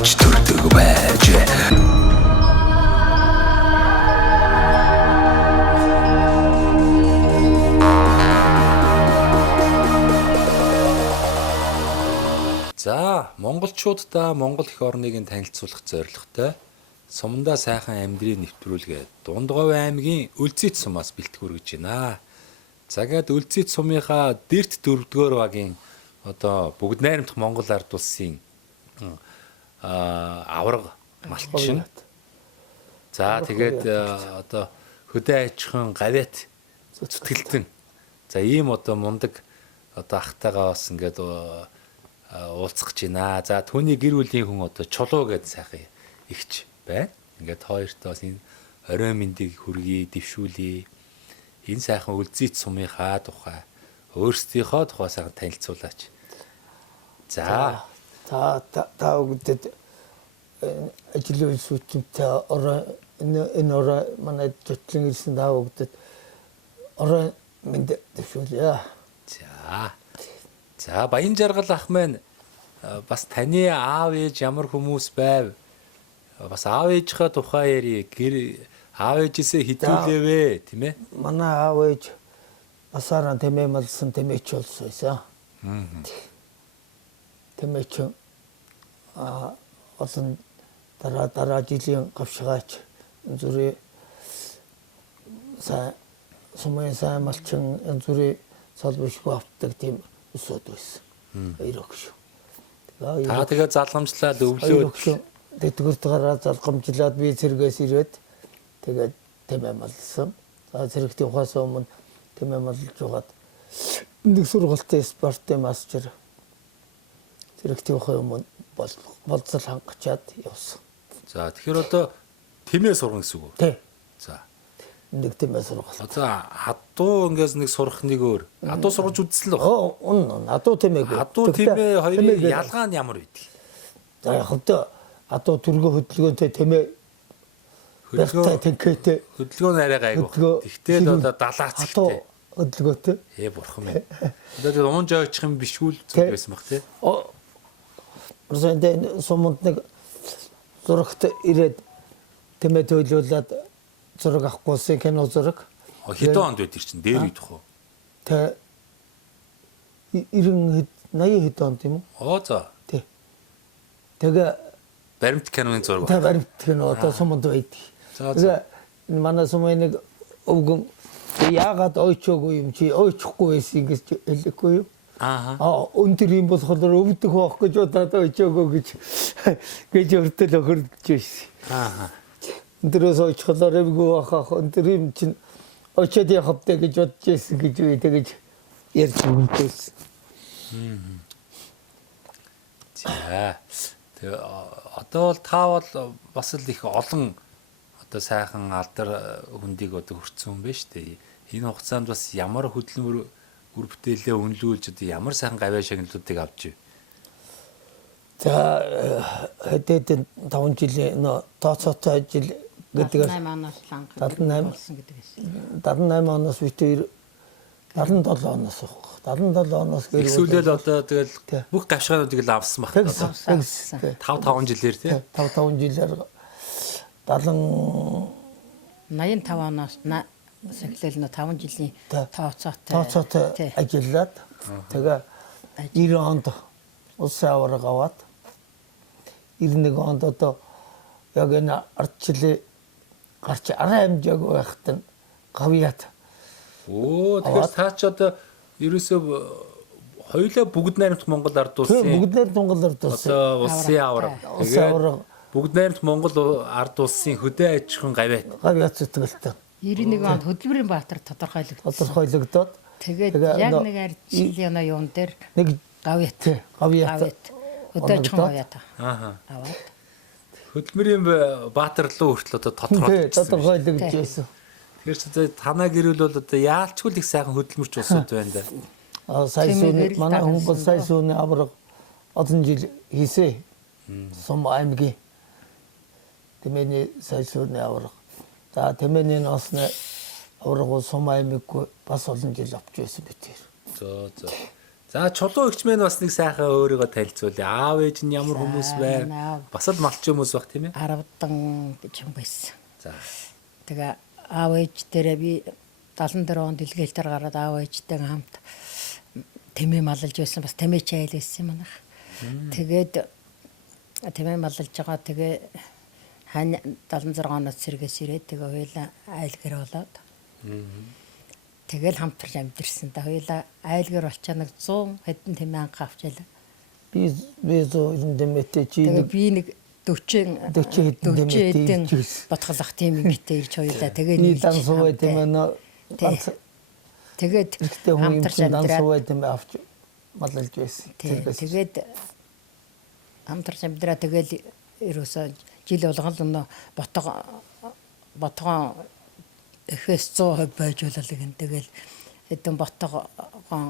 авч төрдөг байж. За, монголчуудаа Монгол эх орныг танилцуулах зорилготой Сумдаа сайхан амьдрийг нэвтрүүлгээд Дундговь аймгийн Үлзийт сумаас бэлтгэр гэж байна. Загаад Үлзийт сумынхаа дэрт 4-р багийн одоо бүгд найрамдах Монгол ард улсын авраг малчин. За тэгээд одоо хөдөө аж ахуйн гавьяат зүтгэлтэн. За ийм одоо мундаг одоо ахтайгаа бас ингээд уулзах гэж байна. За түүний гэр бүлийн хүн одоо чулуу гэдээ сайхан ихч байна. Ингээд хоёртоо бас энэ орой мэндийг хүргэе, дэвшүүлье. Энэ сайхан Үлзийт сумынхаа тухай өөрсдийнхөө тухай сайхан танилцуулаач. За та өгдөд ажлын сүйчмтэй орой энэ орой манай төтлөн ирсэн та өгдөд орой мэнд дэвшүүлье. За Баян Жаргал ах маань бас таны аав ээж ямар хүмүүс байв? Бас аав ээжийнхээ тухай ярий. Аав ээжээсээ хитүүлээвэ, тийм ээ? Манай аав ээж асаараа тэмээ малсан тэмээч болсон байсан. Тэмээч олон дараа жилийн гавшгаач зүрээ сумын сайн малчин зүрээ салбаршгүй автдаг тийм өсөд байсан. Хоёрогш. Та тэгээ залгамжлаад өвлөөд тэтгэртгаараа залгамжлаад би цэргээс ирээд тэгээд тэмээ малсан. За цэрэгтийн ухаас өмнө тэмээ малж жагаад нэг сургалтын спортын мастер цэрэгтийн ухаан өмнө болцол хангачаад явсан. За тэгэхээр одоо тэмээ сургана гэсэн үг үү? Тий. За. Нэг тэмээ сургалт. За адуу ингээс нэг сурах нэг өөр. Адуу сургаж үзсэн л баг. Үнэн адуу тэмээг. Адуу тэмээ хоёрын ялгаа нь ямар байдаг? За яг хөдөө адуу төргөө хөдөлгөөнтэй тэмээ хөдөлгөөн арай гайгүй. Тэгтээ одоо далаач ихтэй. Хөдөлгөөтэй. Бурхан минь. Одоо уун жойчих юм бишгүй л зүг байсан баг тий. Орсонд суманд нэг зурагт ирээд тэмээ төлөөлөд зураг авахгүйсэн кино зураг. Хэдэн онд байд чинь дээр үйдэх үү? Тэ 90 80 хэдэн онд юм уу? За. Тий. Тэгээ баримт киноны зураг. Тэ баримт кино одоо суманд байдаг. Тэгээ манай сумын нэг өвгөн яагаад ойчоогүй юм чи ойчихгүй байсан гэж хэлэхгүй юу? Өндөр юм болохоор өвдөх байх гэж удаад ойчоогүй гэж өртөл өхөрдөж байсан. Өндөрөөс ойчхолоор эвгүй байхаа өндөр юм чинь очоод явахтай гэж бодож байсан гэж үе тэгэж ярьж өгдөөс. За. Тэгээ одоо бол та бол бас л их олон одоо сайхан алдар хүндийг одоо хүртсэн хүн байна шүү дээ. Энэ хугацаанд бас ямар хөдөлмөр үр бүтээлээ үнэлүүлж одоо ямар сайхан гавьяа шагналуудыг авч ив. За хэдэн 5 жилийн тооцоотой ажил гэдэг 78 оноос ланга болсон гэдэг байсан. 78 оноос битээр 77 оноос авах. 77 оноос гэр эсвэл одоо тэгэл бүх гавшгаануудыг л авсан баг. 5 жилээр тий. 5 жилээр 85 оноос сахилал 5 жилийн тооцоотой ажиллаад тэгээ 90 онд улсын аварга аваад 91 онд одоо яг энэ ардчлал гарч арай хэмжээгүй байхад нь гавьяат. Тэгэхээр та ч одоо ерөөсөө хоёулаа бүгд найрамдах Монгол ард улсын бүгд найрамдах Монгол ард улсын одоо улсын аварга. Тэгээд бүгд найрамдах Монгол ард улсын хөдөө аж ахуйн гавьяат зүтгэлтэй. 91 онд Хөдөлмөрийн Баатар тодорхойлогдоод тэгээд яг нэг ардчлалын юун дээр нэг гавьяат хөдөө аж ахуйн гавьяат аваад Хөдөлмөрийн Баатар руу хүртэл одоо тодорхойлогдож байсан. Тэгэхээр танаа гэр бүл бол одоо яалчгүй их сайхан хөдөлмөрч улсууд байна да. Сая сүүний манай хүн бол сая сүүний авраг олон жил хийсэ. Сум аймгийн тэмээний сая сүүний авраг. За тэмээний осны авраг сум аймаг бас олон жил авч байсан битэр. За. За чулуу өгч мэн бас нэг сайхан өөрийгөө танилцуулъя. Аав ээж нь ямар хүмүүс вэ? Бас л малч хүмүүс баг тийм ээ. 10 гэж юм байсан. За. Тэгээ аав ээж дээрээ би 74 онд дэлгээлтээр гараад аав ээжтэйгээ хамт тэмээ маллаж байсан. Бас тэмээ чайл байсан юм манайх. Тэгээд тэмээ маллаж байгаа тэгээ хань 76 оноос сэргээс ирээд тэгээ хоёлаа айлгэр болоод. Тэгэл хамтарч амьдэрсэн. Та хоёлаа айлгэр болчаа нэг 100 хэдэн тэмээ анх авчаалаа. Би 100 тэмээтэй чи Тэгээ би нэг 40 хэдэн ботголох тийм юмтэй ирж хоёлаа. Тэгээ нэг дан сувэ тэмээ тэгээд хамтарч дан сувэ тэмээ авч маллаж байсан. Тэгээд хамтарч амьдраа тэгэл ерөөсөө жил болгон ботгоо эхээс 100% байж болол гэн. Тэгэл хэдэн ботгоо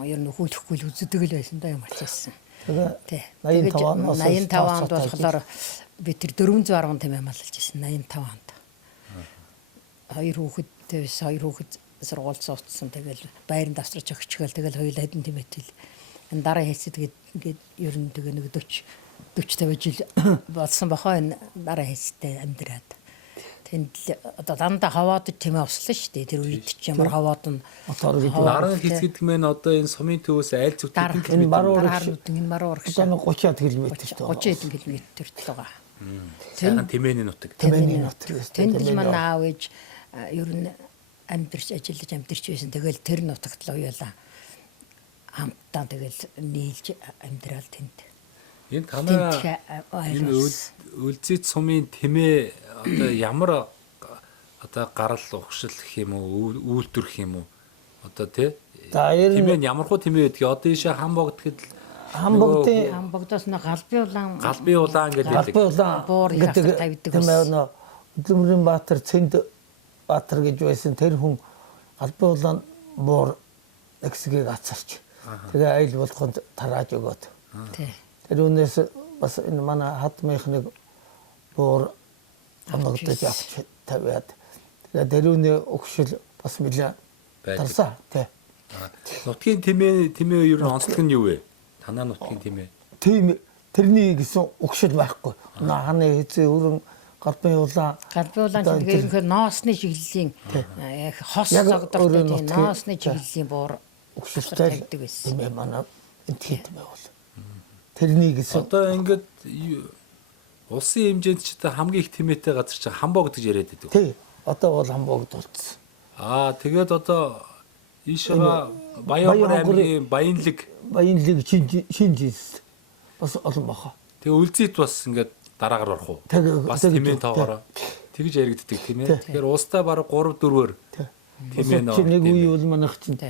ер нь хүүлэхгүй л үздэг л байсан да юм ачаасан. Тэгээ 85 онд болохоор би тэр 410 тэмээ маллаж байсан 85 онд. Хоёр хүүхэд сургууль суудсан. Тэгэл байранд авсарч өгчгөл тэгэл хоёулаа хэдэн тэмээтэл энэ дараа хэлсэд ингээд ер нь тэгээ нэг 40 50 жил болсон бахаа энэ дараа хэлстэй амьдраад. Тэнд одоо дандаа хаваад тэмээ ослоо шүү дээ. Тэр үед ч ямар хаваад нь наран хэсгэд мэн одоо энэ сумын төвөөс айл зүтгэн энэ маруур гэж 30-аад км шүү дээ. 30 км байгаа. Сайхан тэмээний нутаг. Тэмээний нутаг. Тэнд л манай аав ээж ер нь амьдэрч ажиллаж амьдэрч байсан. Тэгэл тэр нутагт л уяалаа хамтдаа тэгэл нийлж амьдрал тэнд. Энэ танаа энэ үлзийт сумын тэмээ одоо ямар одоо гарал ухшил гэх юм уу үйлдвэр гэх юм уу одоо тий тэмээ нь ямар хуу тэмээ гэдгийг одоо ийшээ хам богдоход хамбогдоос нэг галбын улаан гэдэг буур хавтар тавьдаг тэмээ Өдлөмрийн Баатар Цэнд Баатар гэж байсан тэр хүн галбын улаан буур эксгийг ацарч тэгээ айл болгонд тарааж өгөөд тэр үнээс бас энэ манай хатмынхныг буур амгадаж авч тавиад тэгээ дэрүүний өгшил бас мэлээ тарсаа тий. Нутгийн тэмээ ер нь онцлог нь юу вэ? Танаа нутгийн тэмээ. Тийм тэрний гэсэн өгшил байхгүй. Хааны хэзээ өрөн галбын улаан чинь тэгэхээр ноосны чиглэлийн хос цогдох тийм ноосны чиглэлийн буур өгшилтэй байсан. Тэмээ манай энэ тэмээ бол. Тэрний гэсэн одоо ингээд улсын хэмжээнд ч хамгийн их тэмээтэй газар чинь Хамбог гэж яриад байдаг. Тий. Одоо бол Хамбогд болцсон. Тэгээд одоо ийшээ Баянгор аймгийн Баянлаг шин жинс бас олон баха. Тэгээ үлзийт бас ингээд дараагаар орох уу? Бас тэмээ тоогоороо. Тэгж яригддаг тийм ээ. Тэгэхээр уустаа бараг 3-4-өөр тэмээ нөө. Нэг үе бол манайх чинь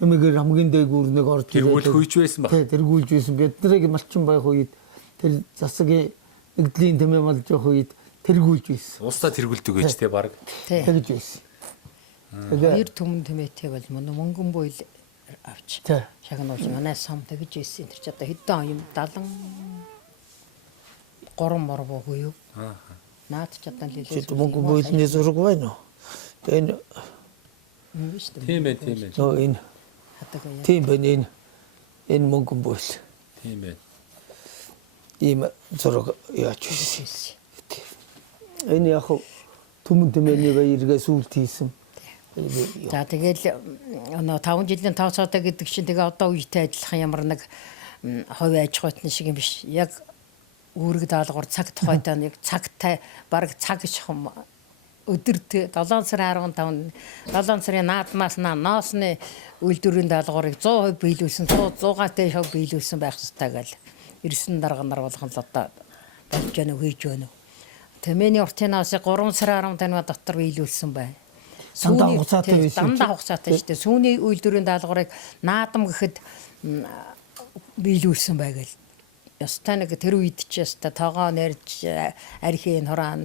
тэмээгээр хамгийн дээгүүр нэг орж тэргүүл хүйж байсан баг. Тэргүүлж байсан. Биднийг малчин байх үед тэр засгийн нэгдлийн тэмээ малж явах үед тэргүүлж байсан. Уустаа тэргүүлдэг гэж тий баг. Тэгж байсан. Хоёр түмэн тэмээтэй бол мөнгөн буйл авч шагнуулж манай сум тэгж байсан. Тэр ч одоо хэдэн юм 73 мор боогүй юу? Наад ч одоо лилээ. Мөнгөн буйлны зураг байна уу? Энэ тийм ээ. Энэ тийм байна энэ мөнгөн буйл. Тийм ээ. Ийм зураг яач вэ? Энэ яг түмэн тэмээний баяргаас үлд хийсэн. За тэгэл 5 жилийн тооцоотой гэдэг чинь тэгээ одоо үетэй адилхан ямар нэг хувь аж ахуйн шиг юм биш. Яг үүрэг даалгавар цаг тухайтай нэг цагтай бараг цаг шахам өдөрт 7 сарын 15 7 сарын наадмаас ноосны үйлдвэрийн даалгаврыг 100% биелүүлсэн 100-аатай шав биелүүлсэн байх ёстой гэл ирсэн дарга нар болгон л одоо болж гэнэ хийж гэнэ. Тэмээний уртын наасыг 3 сарын 15-ны дотор биелүүлсэн байна. Дандаа хугацаатай байсан. Дандаа хугацаатай шүү дээ. Сүүний үйлдвэрийн даалгаврыг наадам гэхэд биелүүлсэн байгаад. Ястай нэг тэр үед ч ястай тоогоо нэрж архийн хураан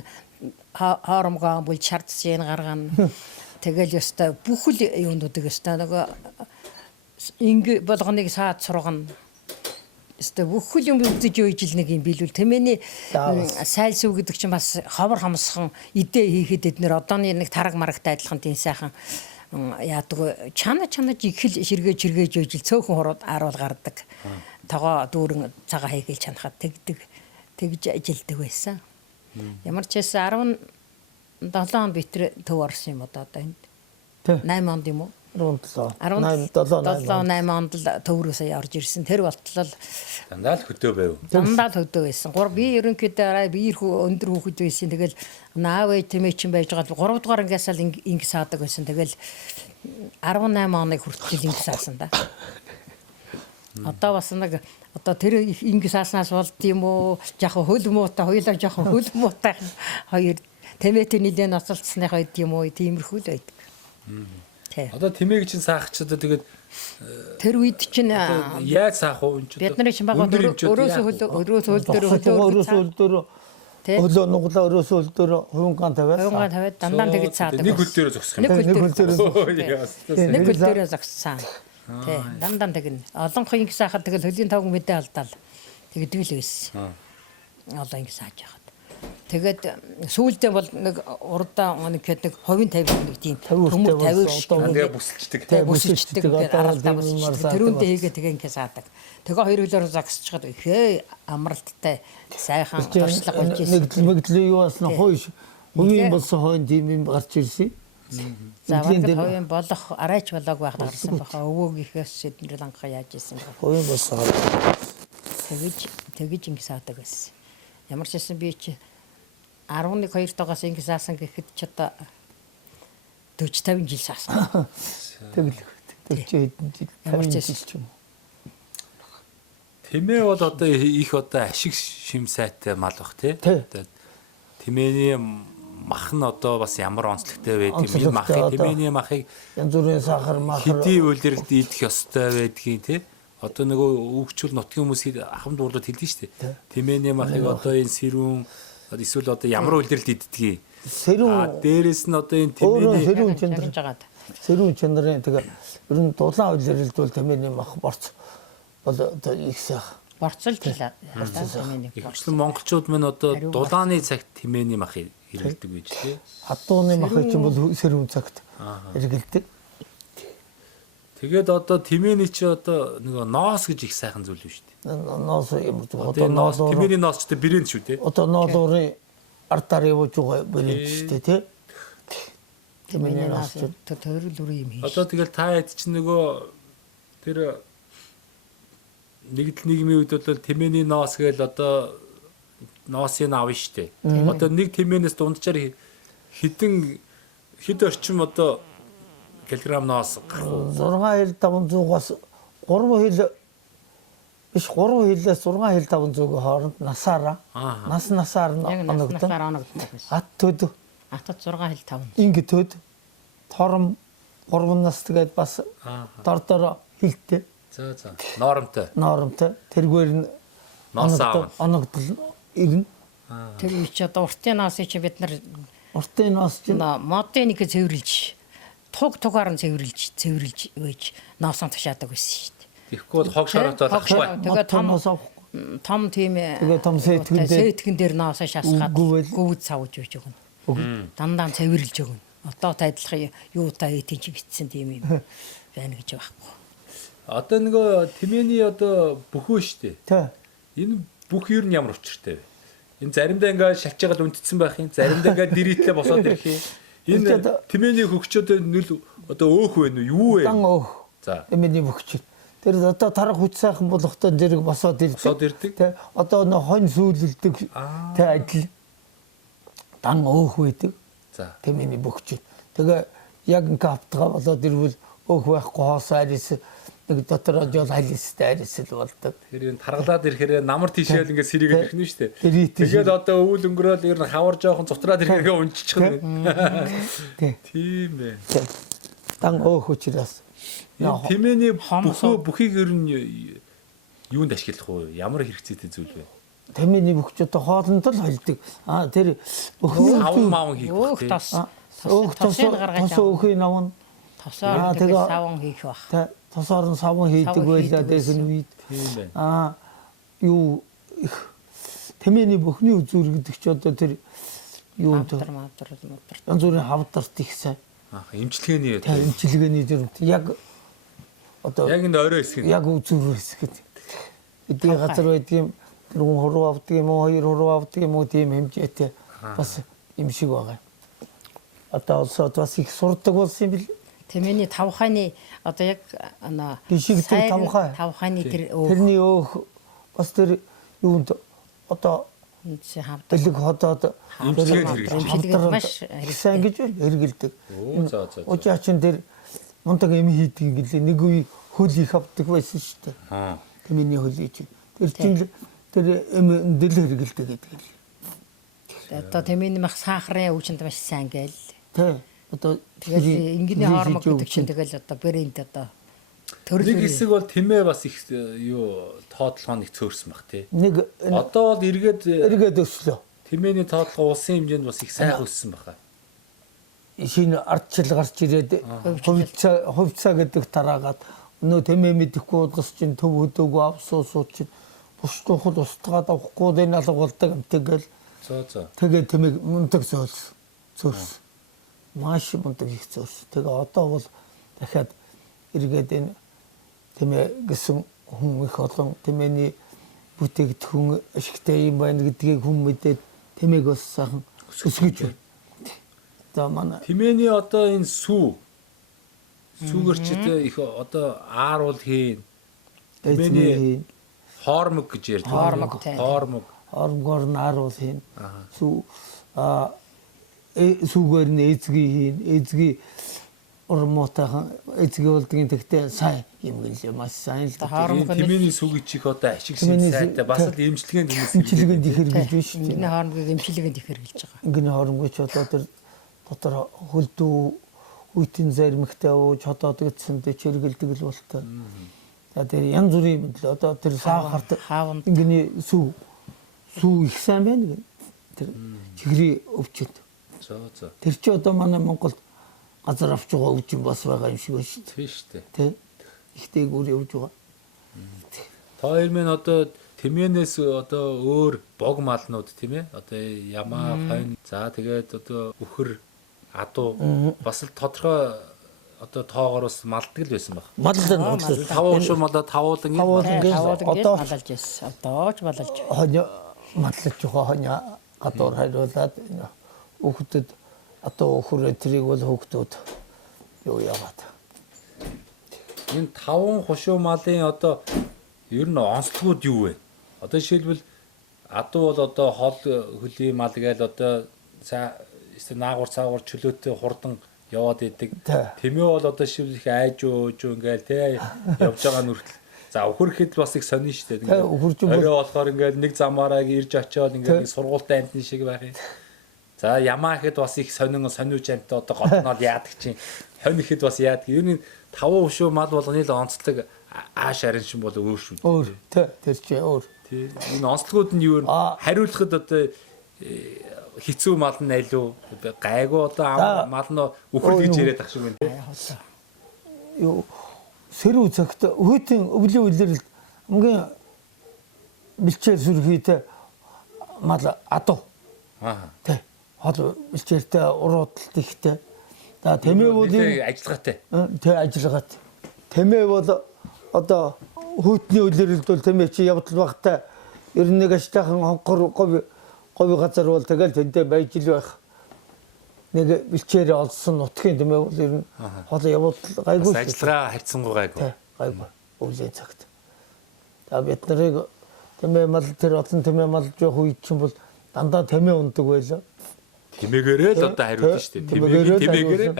хоромгоо бүл шаардсан гаргана. Тэгэл ястай бүхэл юундуудыг ястай нэг инг болгоныг саад сургана. Ястай бүхэл юм үзэж үйжил нэг юм биелүүл. Тэмээний сайлсуу гэдэг чинь бас ховор хомсхон идэ хийхэд эднэр одооны нэг тараг марагтай адилхан тийм сайхан яадаг чанаж ихэл ширгээж ижил цөөхөн хурууд аруул гардаг. Тогоо дүүрэн цагаан хийгээл чанахад тэгж ажилдаг байсан. Ямар ч байсан 17 он битэр төв орсон юм одоо энд. 8 онд юм уу? 17 онд л төв рүү сая орж ирсэн. Тэр болтлол дандаа л хөдөө байв. Дандаа л хөдөө байсан. Би ерөнхийдөө биер өндөр хүүхэд байсан. Тэгэл наав ээж тэмээчин байж байгаа 3 дугаар ангиас л ингэ саадаг байсан. Тэгэл 18 оныг хүртэл ингэ саасан да. Одоо бас нэг тэр ингэ сааснаас болд юм уу? Жахаа хөл муутай хоёулаа жахаа хөл муутай хоёр тэмээтэй нилээ ноцолцсны хойд юм уу? Тиймэрхүү л байдаг. Одоо тэмээг чинь саах ч одоо тэгээд тэр үед чинь яаж саах вэ? Бид нарын чинь байгаа өрөөсөө хөл дээр Өлөө нуглаа өрөөсөө хөл дээр хувингаан тавиад дандаа тэгж саадаг. Нэг хөл дээр зогсох юм. Нэг хөл дээр зогссон. Тий, дандаа тэгнэ. Олон хин саахад тэгэл хөлийн тавг мэдээ алдаал. Тэгдэг л байсан. Одоо ингэ сааж яхад. Тэгээд сүүлдээ бол нэг урдаа нэг ховын 50 нэг тийм төмөр 50 тэгээ бүсэлждэг. Бүсэлждэг аралдаа бүсэлждэг. Тэрүүндээ хийгээ тэгээ ингэ саадаг. Тэгээ хоёр хөлөөр загсчихад ихээ амралттай сайхан туршлага болж ирсэн. Нэгдэл юу басна хойш. Хувийн болсон хойн тийм юм гарч ирсэн. За варгад хувийн болох арайч болоог байх гарсан баха. Өвөөгийнхээс сэднэр ланга яаж ирсэн баха. Хувийн болсон. Тэгэж ингэ саадаг байсан. Ямар ч байсан би чи 11 2 тагаас ингэ саасан гэхэд ч одоо 40 50 жил саасан. Тэгэл 40 жил ч юм. Тэмээ бол одоо их одоо ашиг шим сайтай мал бах тий. Тэмээний мах нь одоо бас ямар онцлогтой байдаг юм. Тэмээний махыг янз бүрийн сахар хэдий үйлдэлд идэх ёстой байдгийг тий. Одоо нөгөө өвгчүүл нутгийн хүмүүс ахмад уурлууд хэлдэг шүү дээ. Тэмээний махыг одоо энэ сэрүүн эсвэл одоо ямар үйлдэлд иддгийг. Сэрүүн дээрэс нь одоо энэ тэмээний сэрүүн чанарын тэгээ ер нь дулаан үйлдэлд бол тэмээний мах борц бол их сайх. Борцол тэмээний Ихчлэн монголчууд мань одоо дулааны цагт тэмээний мах хэрэглэдэг байж тий. Хадууны мах чинь бол сэрүүн цагт хэрэглэдэг. Тэгээд одоо тэмээний чи одоо нөгөө ноос гэж их сайхан зүйл шүү дээ. Ноос юм уу? Одоо ноос тэмээний ноос ч брэнд шүү дээ. Одоо ноолуурын артаар явж байгаа брэнд шүү дээ тий. Тэмээний ноос төрөл үр юм хийж. Одоо тэгэл та хэд чи нөгөө тэр нэгдэл нийгмийн үед бол тэмээний ноос гээл одоо ноосыг авна шүү дээ. Одоо нэг тэмээнээс дунджаар хэд орчим одоо килограмм ноос гарах. 6500-аас 3 хил биш 3 хилээс 6 хил 500-ийн хооронд насаараа насаар оногдсон. Ат төд. Атад 6 хил 500. Ингэ төд. Тором 3 нас тэгээд бас дор хилтэй. За. Норомтой. Тэргээр нь ноос аав. Оногдол ирнэ. Тэр үе чи одоо уртын ноосыг чи бид нар уртын ноос чинь модын нэг цэвэрлж тугаар нь цэвэрлж өгөөж ноосоо тушаадаг байсан шүү дээ. Тэгэхгүй бол хог шороотой авахгүй. Тэгээ том тийм тэгээ том сэтгэн дээр ноосоо шасгаад гүвд савж өгч өгнө. Дандаа цэвэрлж өгнө. Одоо тайлах юутай тийм чи битсэн тийм юм байна гэж байхгүй. Одоо нөгөө тэмээний одоо бүхөө шүү дээ. Тий. Энэ бүх юу нь ямар учиртай вэ? Энэ заримдаа ингээд шалж байгаа л үнтцсэн байх юм. Заримдаа ингээд дэрийтлээ босоод ирэх юм. Энэ тэмээний хөгчөд нөл одоо өөх вэ юу вэ? Дан өөх. За. Тэмээний хөгчөд. Тэр одоо тарах хүч сайхан болохтой зэрэг босоод ирдэг. Тий. Одоо нөө хонь сүүлэлдэг. Тий адил. Дан өөх байдаг. За. Тэмээний хөгчөд. Тэгээ яг ингээд автгаа болоод ирвэл өөх байхгүй хоосоо арис нэг дотор жол халистай арисэл болдог. Тэр энэ таргалаад ирэхээр намар тийшээл ингээд сэрийгээд ирэх нь шүү дээ. Тэгээд одоо өвөл өнгөрөөл ер нь хавар жоохон цутраад ирэхгээ унччих нь. Тийм ээ. Дан өөх учраас. Тэмээний бүхийг ер нь юунд ашиглах вэ? Ямар хэрэгцээтэй зүйл вэ? Тэмээний бүхчүүд хоолнд л холдог. Тэр бүхний савн маав хийх бах тийм. Өөх тосоохийн навн. Тосоор тэгээд савн хийх бах. Тосоор нь савн хийдэг байлаа дээсэн үед. Тийм байна. Юу тэмээний бүхний үзүүр гэдэг чи одоо тэр юу янз бүрийн хавдарт их сайн. Имчилгээний имчилгээний дүрмт яг одоо яг энэ орой хэсэг. яг үзүүр хэсэг. Эдийн газар байдгийн тэр хүн хуруу авдаг юм уу, 2 хуруу авдаг юм уу тийм хэмжээтэй бас юм шиг байгаа. Одоо олсод бас их сурдаг болсон юм бил. Тэмээний 5 хааны одоо яг Бишиг тэр 5 хаа. 5 хааны тэр Тэрний өөх бас тэр юунд одоо дэлэг ходоод имчилгээ маш сайн гэж хэрэгэлдэг. За. Учаачин тэр мундаг юм хийдэг гэлээ нэг үе хөл их авдаг байсан шүү дээ. Тэмээний хөлий чинь. Тэр чинь тэр юм дэл хэрэгэлдэг гэдэг л. Одоо тэмээний мах сахарын өвчнөд маш сайн гээл. Тэ. Одоо тэгэл ингийн хормог гэдэг чинь тэгэл одоо брэнд одоо Нэг хэсэг бол тэмээ бас их юу тоотлогоо нэг цөөрсөн баг тий. Нэг Одоо бол эргээд өслөө. Тэмээний тоотлого улсын хэмжээнд бас их сайн өссөн баха. Шинэ ардчил гарч ирээд хувьцаа гэдэг тараагаад өнөө тэмээ мэдэхгүй удас чинь төв хөдөөгүй авсуусууд чинь бусдуухад устгаад авахгүй энэ алга болдог юм тэгэл. За. Тэгээ тэмээ мундаг зөөлс. Маш мундаг их зөөлс. Тэгээ одоо бол дахиад эргээд энэ тэмээ гэсэн хүн их олон тэмээний бүтээгдэхүүн ашигтай юм байна гэдгийг хүн мэдээд тэмээг бас сайхан өсгөж байна. За манай тэмээний одоо энэ сүүгэр ч их одоо ааруул хийн. Тэмээний хормог гэж ярьдаг. Хормогоор нь ааруул хийн. Сүүгээр нь эзгүй хийн. Эзгүй урмуутайхан эзгүй болдгийн тэгтээ сайн юм гэлээ маш сайн л тэмээний сүгэж чих одоо ашиг шиг сайтай бас л эмчилгээнд имчилгээнд их хэрэгжилж байна шүү дээ. Ингийн хоормгийг эмчилгээнд их хэрэгжилж байгаа. Ингийн хоормгоч одоо тэр дотор хөлдөө үйтэн зармигтай ууж хотоод гэдсэндээ чиргэлдэг л болтой. За тэр янз бүрийн л одоо тэр сахарт ингийн сүү их сайн байна гэнэ. Тэр чихрийн өвчтөд. За. Тэр чи одоо манай Монголд газар авч байгаа өвчин бас байгаа юм шиг байна шүү дээ. Тийм шүү дээ. Тэ. Ихтэй гүр явж байгаа. Та хоёр минь одоо тэмээнээс одоо өөр бог малнууд тийм ээ. Одоо ямаа, хонь, за тэгээд одоо үхэр, адуу бас л тодорхой одоо тоогоор бас малдаг л байсан баг. Малдан 5 шуу малаа тавуулан одоо малалж байсан. Одоо ч малалж. Хонь маллаж байгаа хонь гадуур хариулаад хүүхдэд одоо өхөр трийг бол хүүхдүүд юу яагаад. Энэ 5 хушуу малын одоо ер нь онцлогуд юу вэ? Одоо жишээлбэл адуу бол одоо хол хөлийн мал гээл одоо наагур цаагур чөлөөтэй хурдан яваад идэг. Тэмээ бол одоо жишээлбэл их айж ингээл те явж байгаа нүртэл. За өхөр хэд бас их сонин шүү дээ. Орой болохоор ингээл нэг замаараа ирж очиод ингээл сургуультай амтны шиг байх юм. За ямаа хэд бас их сониуж амттай одоо готноод яадаг чинь хонь ихэд бас яадаг. Ер нь 5 хушуу мал болгоны л онцлог ааш арин шин бол өөр шүү. Өөр тэр чи өөр. Тийм. Энэ онцлогуд нь юу вэ? Хариулахад одоо хэцүү мал нь айлуу гайгүй одоо мал нь үхэл гэж яриад ах шиг байна. Юу сэрүү цагт өөтөн өвлийн үлрэл хамгийн бэлчээр сүрхийтэй мал адуу. Тэ. Хол бэлчээртэй уруудалт ихтэй. За тэмээ бол ажиллагаатай. Тэ ажиллагаатай. Тэмээ бол одоо хөөтний үлрэлд бол тэмээ чи явдал багтай 91 аштайхан хонхор говь газар бол тэгэл тэндээ байж л байх. Нэг бэлчээр олсон нутгийн тэмээ бол ер нь хол явдал гайгүй. Ажиллагаа харьцангуй гайгүй. Гайгүй. Өвлийн цагт. За бид нарыг тэмээ мал тэр олон тэмээ мал жоох үед чинь бол дандаа тэмээ ундаг байлаа. Тэмээгээрээ л одоо хариулна шүү дээ. Тэмээгээрээ.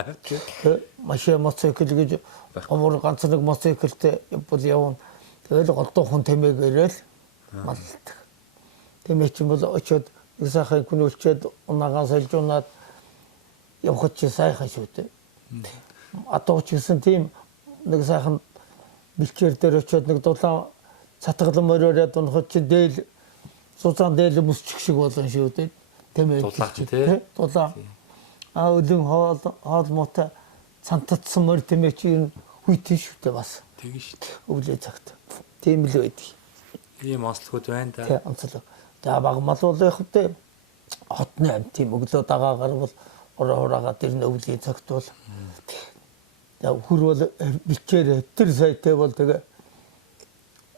Машин моцикл гэж гомор ганц нэг моциклтэй бол явна. Тэгэл голдуухан тэмээгээрээ л малдаг. Тэмээ чинь бол очиод нэг сайхан хүн үлчээд унаагаа салжуунаад явхад чи сайхан шүү дээ. Адуу ч гэсэн тийм нэг сайхан бэлчээр дээр очиод нэг дулаан цатгалан мориороод унахад чи дээл сузаан дээл мөсчих шиг болно шүү дээ. Тэмээ тий. Дулаан. Өлөн хоол муутай цантацсан морь тэмээ чи хүйтэн шүү дээ бас. Тэгэн шүү дээ. Өвлөө цагт. Тийм л байдаг. Ийм онцлогуд байна да. Тий, онцлог. За баг мал бол яг хөтэй хотны амт тийм өглөө дагаагаар бол ороогаа тэр өвлийн цагт бол хөрвөл бичээрээ тэр сайтай бол тэгээ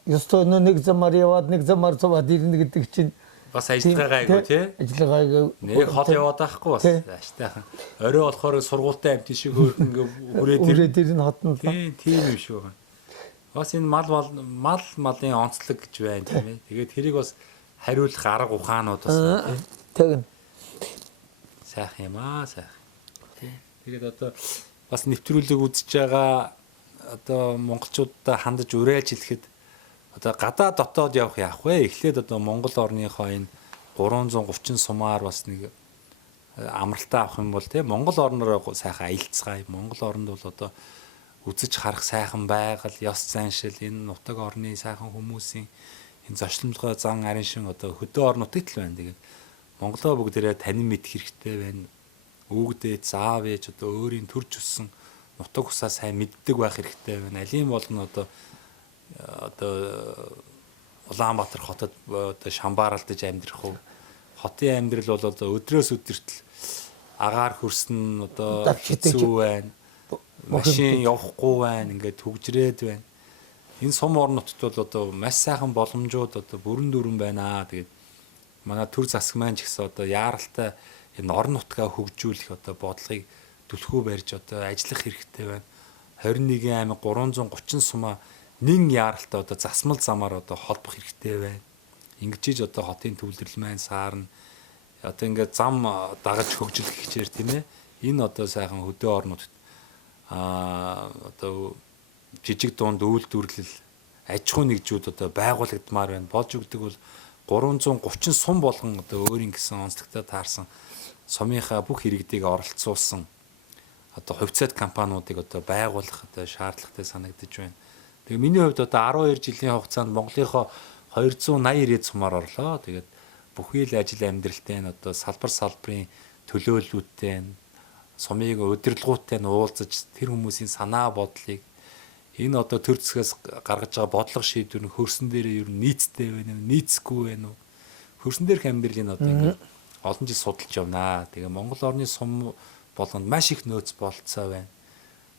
ёстой нэг замаар яваад нэг замаар цаваад ирнэ гэдэг чинь бас ажиллагаа гайгүй тий. Ажиллагаа нэг хол яваад байхгүй бас аштайхан. Орой болохоор сургуультай амт шиг хүрээд ирнэ хотно. Тийм юм шүү. Бас энэ малын онцлог гэж байна тийм ээ. Тэгээд тэрийг бас хариулах арга ухаанууд бас тэгнь. Сайхан юм аа сайхан. Тэгээд одоо бас нэвтрүүлэг үзэж байгаа одоо монголчуудаа хандаж уриалж хэлэхэд одоо гадаа дотоод явах яах вэ? Эхлээд одоо Монгол орныхоо энэ 330 сумаар бас нэг амралтаа авах юм бол тийм Монгол орноор сайхан аялцгаая. Монгол оронд бол одоо үзэж харах сайхан байгаль, ёс заншил, энэ нутаг орны сайхан хүмүүсийн энэ зочломжтой зан арын шин одоо хөдөө орн нутагт л байна. Тэгээд Монголоо бүгдээрээ танин мэдэх хэрэгтэй байна. Өвгдээ заав ээж одоо өөрийн төрж өссөн нутаг усаа сайн мэддэг байх хэрэгтэй байна. Алийн болно одоо Улаанбаатар хотод одоо шамбааралдаж амьдрах уу? Хотын амьдрал бол одоо өдрөөс өдөрт агаар хөрснө одоо хэцүү байна. Машин явахгүй байна, ингээд төгжрээд байна. Энэ сум орнотод бол одоо маш сайхан боломжууд одоо бүрэн дүүрэн байна. Тэгээд манай төр засаг маань ч гэсэн одоо яаралтай энэ орон нутгаа хөгжүүлэх одоо бодлогыг түлхүү барьж одоо ажиллах хэрэгтэй байна. 21 аймаг 330 сумаа нэн яаралтай одоо засмал замаар одоо холбох хэрэгтэй байна. Ингэж одоо хотын төвлөрөл маань саарна. Одоо ингээд зам дагаж хөгжих хичээр тийм ээ. Энэ одоо сайхан хөдөө орнуудад одоо жижиг дунд үйлдвэрлэл аж ахуй нэгжүүд одоо байгуулагдмаар байна. Болж өгдөг бол 330 сум болгон одоо өөрийн гэсэн онцлогтой таарсан сумынхаа бүх иргэдийг оролцуулсан одоо хувьцаат компаниудыг одоо байгуулах одоо шаардлагатай санагдаж байна. Тэгээ миний хувьд одоо 12 жилийн хугацаанд Монголынхоо 280-90 сумаар орлоо. Тэгээд бүхий л ажил амьдралтай нь одоо салбарын төлөөллүүдтэй сумыг удирдлагуудтай нь уулзаж тэр хүмүүсийн санаа бодлыг энэ одоо төр зэсгээс гаргаж байгаа бодлого шийдвэр нь хөрсөн дээрээ ер нь нийцтэй байна уу, нийцгүй байна уу? Хөрсөн дээрх амьдралын одоо ингээд олон жил судалж явнаа. Тэгээ Монгол орны сум болгонд маш их нөөц болцоо байна.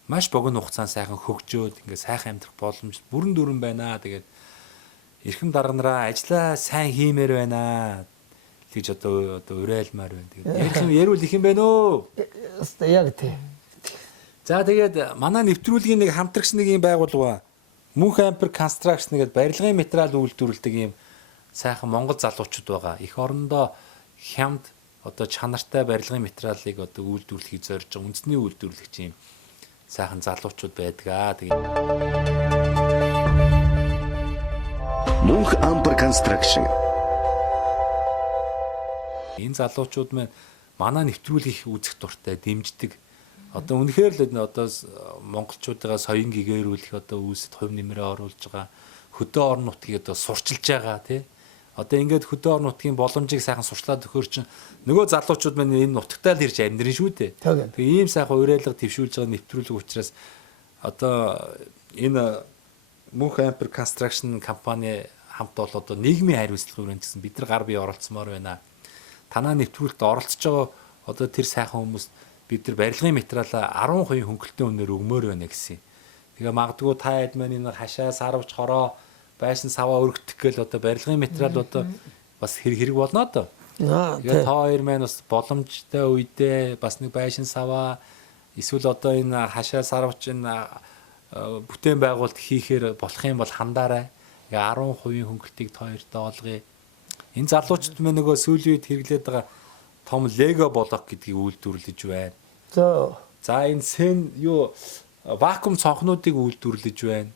Маш богино хугацаанд сайхан хөгжөөд ингээд сайхан амьдрах боломж бүрэн дүүрэн байна. Тэгээд эрхэм дарганараа ажиллаа сайн хиймээр байна гэж одоо уриалмаар байна. Тэгээд ярил их юм байна өө. Яг тий. За тэгээд манай нэвтрүүлгийн нэг хамтрагч нэг юм байгуулга Мөнх Ампер Construction гэдэг барилгын материал үйлдвэрлэдэг юм сайхан монгол залуучууд байгаа. Эх орондоо хямд одоо чанартай барилгын материалыг одоо үйлдвэрлэхийг зорж байгаа үндэсний үйлдвэрлэгч юм сайхан залуучууд байдаг. Тэгээд Мөнх Ампер Construction энэ залуучууд манай нэвтрүүлгийг үзэх дуртай дэмждэг. Одоо үнэхээр л одоо монголчуудаа соён гэгэрүүлэх одоо үүсэд хувь нэмрээ оруулж байгаа хөдөө орон нутгийг одоо сурчилж байгаа тий. Одоо ингээд хөдөө орон нутгийн боломжийг сайхан сурчлаад өгөхөр чинь нөгөө залуучууд маань энэ нутагтаа л ирж амьдрын шүү дээ. Тэгээ ийм сайхан уриалга твшүүлж байгаа нэвтрүүлэг учраас одоо энэ Мөнх Ампер Construction компани хамт бол одоо нийгмийн хариуцлага өрөөнд гэсэн бид нар гар бие оролцмоор байна. Танаа нэвтрүүлэлт оролцож байгаа одоо тэр сайхан хүмүүс бид нар барилгын материалаа 10% хөнгөлтөө үнээр өгмөр байна гэсэн. Тэгээ магадгүй та хэд маань энэ хашаа сарвч хороо байшин саваа өргөдөх гээл одоо барилгын материал одоо бас хэрэг болно одоо. Тэгээ та хоёр маань бас боломжтой үедээ бас нэг байшин саваа эсвэл одоо энэ хашаа сарвч энэ бүтээн байгуулалт хийхээр болох юм бол хандаарай. Тэгээ 10% хөнгөлтийг та хоёртоо олгоё. Энэ залуучууд маань нөгөө сүүлийн үед хэрэглээд байгаа том лего блок гэдгийг үйлдвэрлэж байна. За энэ сен юу вакуум цонхнуудыг үйлдвэрлэж байна.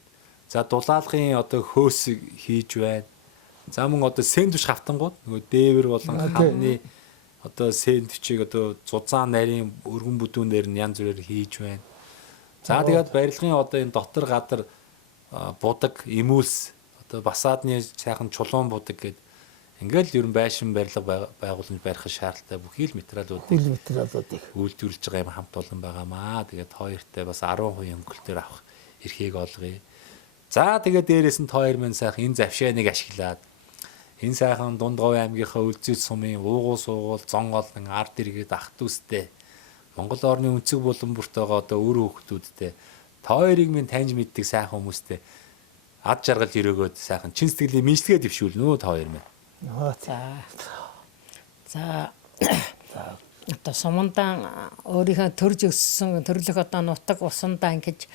За дулаалгын одоо хөөсийг хийж байна. За мөн одоо сэндвич хавтангууд нөгөө дээвэр болон хамны одоо сэндвичийг одоо зузаан нарийн өргөн бүдүүнээр нь янз бүрээр хийж байна. За тэгээд барилгын одоо энэ дотор гадар будаг, эмүүлс одоо басаадны сайхан чулуун будаг гэдэг ингээл ер нь байшин барилга байгууламж барих шаардлагатай бүхий л материалуудыг үйлдвэрлэж байгаа юм хамт олон байгаамаа. Тэгээд хоёртой бас 10% хөнгөлтөөр авах эрхийг олгоё. За тэгээд дээрээс нь хоёр маань сайхан энэ завшааныг ашиглаад энэ сайхан Дунд Говь аймгийнхаа Үлзий сумын уугуул суугуул зон олон ард иргэд ах дүүстэй Монгол орны өнцөг булан бүртэйгээ одоо өөр хүүхдүүдтэй та хоёрыг минь таньж мэддэг сайхан хүмүүстэй ад жаргал өрөөгөөд сайхан чин сэтгэлийн мэдлэгээ дэвшүүлнэ үү та хоёр минь. За одоо сумандан өөрийнхөө төрж өссөн төрлөх одоо нутаг усандаа ингэж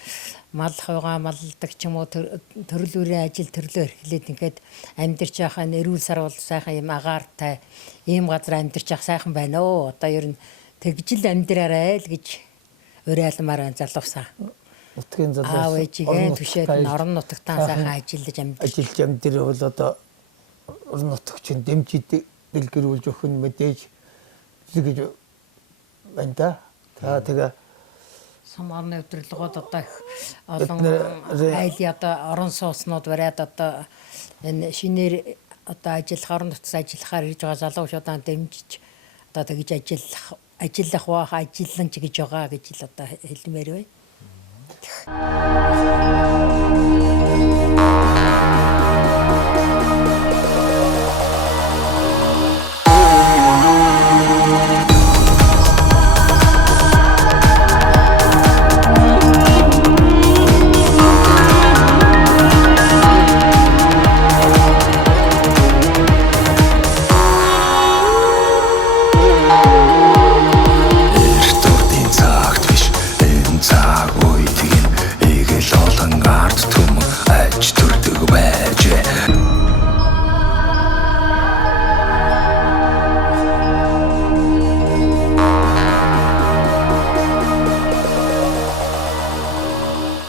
мал хойгоо малдаг ч юм уу төрөл бүрийн ажил төрлөө эрхлээд ингээд амьдарч байхаа нэрүүл сарвал сайхан юм агаартай ийм газар амьдарч явах сайхан байна оо. Одоо ер нь тэгжил амьдраарай л гэж уриалмаар байна залуусаа. Нутгийн залуус аав ээжигээ түшээд орон нутагтаа сайхан ажиллаж амьдарч. Ажиллаж амьдэр бол одоо орон нутагчин дэмжиж дэлгэрүүлж өгөх нь мэдээж гэж байна да. Тэгээ Сум орны удирдлагууд одоо их олон айлын одоо орон сууцнууд бариад одоо энэ шинээр одоо ажиллах орон нутгад ажиллахаар ирж байгаа залуучуудаа дэмжиж одоо тэгж ажиллах баах ажиллан ч гэж байгаа гэж л одоо хэлмээр байна.